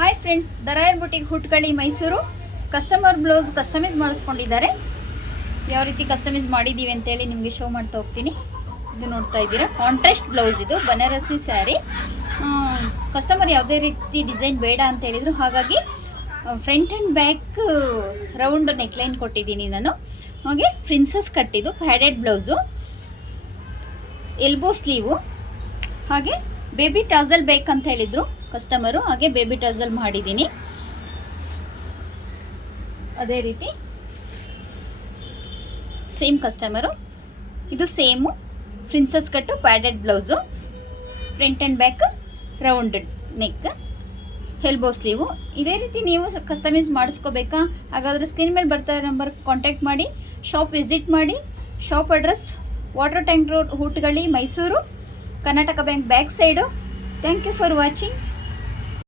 Hi friends, ದರಾಯರ್ boutique Hootagalli Mysuru customer blouse customise ಮಾಡಿಸ್ಕೊಂಡಿದ್ದಾರೆ. ಯಾವ ರೀತಿ ಕಸ್ಟಮೈಸ್ ಮಾಡಿದ್ದೀವಿ ಅಂತೇಳಿ ನಿಮಗೆ ಶೋ ಮಾಡ್ತಾ ಹೋಗ್ತೀನಿ. ಇದು ನೋಡ್ತಾ ಇದ್ದೀರಾ, ಕಾಂಟ್ರಾಸ್ಟ್ ಬ್ಲೌಸ್. ಇದು ಬನಾರಸಿ ಸ್ಯಾರಿ. ಕಸ್ಟಮರ್ ಯಾವುದೇ ರೀತಿ ಡಿಸೈನ್ ಬೇಡ ಅಂತ ಹೇಳಿದರು, ಹಾಗಾಗಿ front and back round neckline ಕೊಟ್ಟಿದ್ದೀನಿ ನಾನು. ಹಾಗೆ ಪ್ರಿನ್ಸಸ್ ಕಟ್ಟಿದ್ದು ಪ್ಯಾಡೆಡ್ ಬ್ಲೌಸು, ಎಲ್ಬೋ ಸ್ಲೀವು, ಹಾಗೆ ಬೇಬಿ ಟಾಸಲ್ ಬೇಕಂತ ಹೇಳಿದರು ಕಸ್ಟಮರು. ಹಾಗೆ ಬೇಬಿ ಟಾಸಲ್ ಮಾಡಿದ್ದೀನಿ. ಅದೇ ರೀತಿ ಸೇಮ್ ಕಸ್ಟಮರು. ಇದು same princess cut padded blouse, front and back round neck, elbow sleeve. ಇದೇ ರೀತಿ ನೀವು ಕಸ್ಟಮೈಸ್ ಮಾಡಿಸ್ಕೋಬೇಕಾ? ಹಾಗಾದರೆ ಸ್ಕ್ರೀನ್ ಮೇಲೆ ಬರ್ತಾ ಇರೋ ನಂಬರ್ ಕಾಂಟ್ಯಾಕ್ಟ್ ಮಾಡಿ, ಶಾಪ್ ವಿಸಿಟ್ ಮಾಡಿ. Shop address water tank road, Hootagalli, Mysuru, Karnataka bank back side. Thank you for watching.